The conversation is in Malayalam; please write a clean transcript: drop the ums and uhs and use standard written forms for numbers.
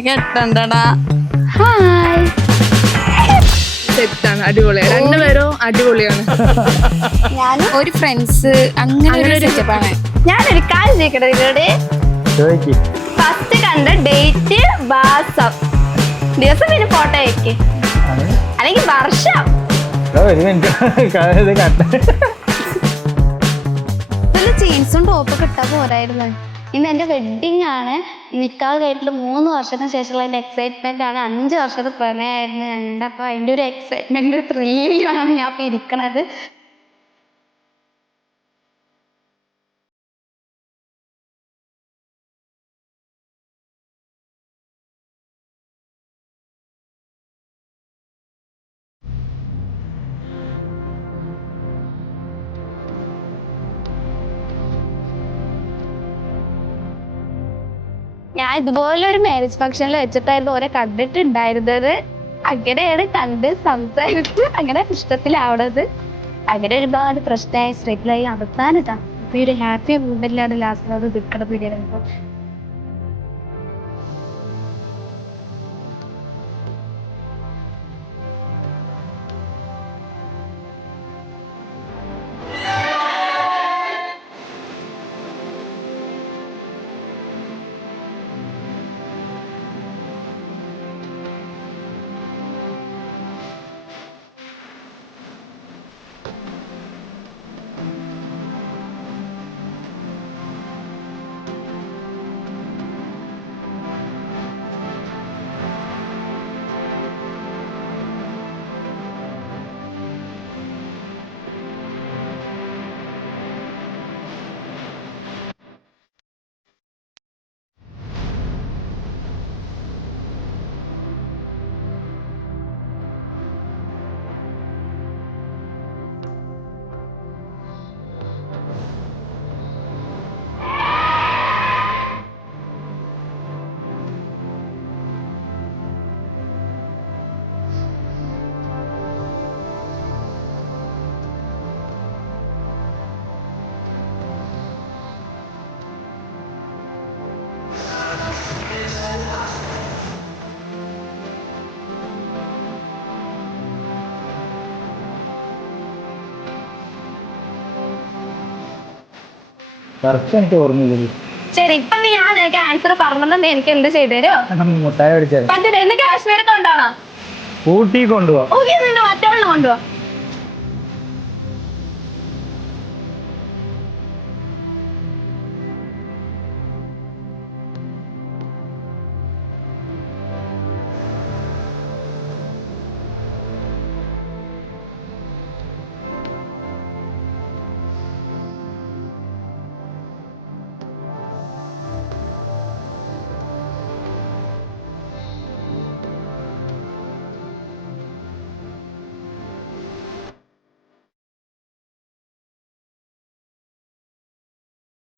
എനിക്ക് കെട്ടണ്ടടാ. ഹായ്. സെറ്റാണ്, അടിപൊളിയാണ്. രണ്ടുപേരും അടിപൊളിയാണ്. ഞാനും ഒരു ഫ്രണ്ട്സ് അങ്ങനെ ഒരു സെറ്റപ്പാണ്. ഞാനൊരു കാര്യം ചോദിക്കട്ടെ നിങ്ങളോട്. ഫസ്റ്റ് കണ്ട ഡേറ്റ് മാസം ദിവസം പിന്നെ ഫോട്ടോ അയക്ക്, അല്ലെങ്കിൽ വർഷം. ജീൻസും ടോപ്പൊക്കെ ഇട്ടാ പോരായിരുന്നു. ഇന്ന് എന്റെ വെഡിങ് ആണ്. നിക്കാഹ് കഴിഞ്ഞിട്ട് 3 വർഷത്തിന് ശേഷമുള്ള എന്റെ എക്സൈറ്റ്മെന്റ് ആണ്. 5 വർഷത്തെ പ്രണയമായിരുന്നു ഞങ്ങളുടെ. അപ്പൊ അതിന്റെ ഒരു എക്സൈറ്റ്മെന്റ് ത്രീയിലാണ് ഞാൻ ഇപ്പൊ ഇരിക്കണത്. ഞാൻ ഇതുപോലെ ഒരു മാരേജ് ഫംഗ്ഷനിൽ വെച്ചിട്ടായിരുന്നു ഓരെ കണ്ടിട്ടുണ്ടായിരുന്നത്. അങ്ങനെയാണ് കണ്ട് സംസാരിച്ച് അങ്ങനെ ഇഷ്ടത്തിലാവണത്. അങ്ങനെ ഒരുപാട് പ്രശ്നമായി സ്ട്രഗിളായി അവസാനിട്ടാ ഇപ്പൊ ഒരു ഹാപ്പി മൂമെന്റിലാണ് ലാസ്റ്റ് അത് നിൽക്കണത്. ഇപ്പൊ എനിക്ക് ഓർമ്മയില്ല. ശരി, ഇപ്പൊ ഞാൻ എനിക്ക് ആൻസർ പറഞ്ഞത് എനിക്ക് എന്ത് ചെയ്തരോ? മുട്ടായി മേടിച്ചാൽ കാശ്മീർ കൊണ്ടുപോകണം. ഊട്ടി കൊണ്ടുപോവാം. മറ്റവളെ കൊണ്ടുപോവാ.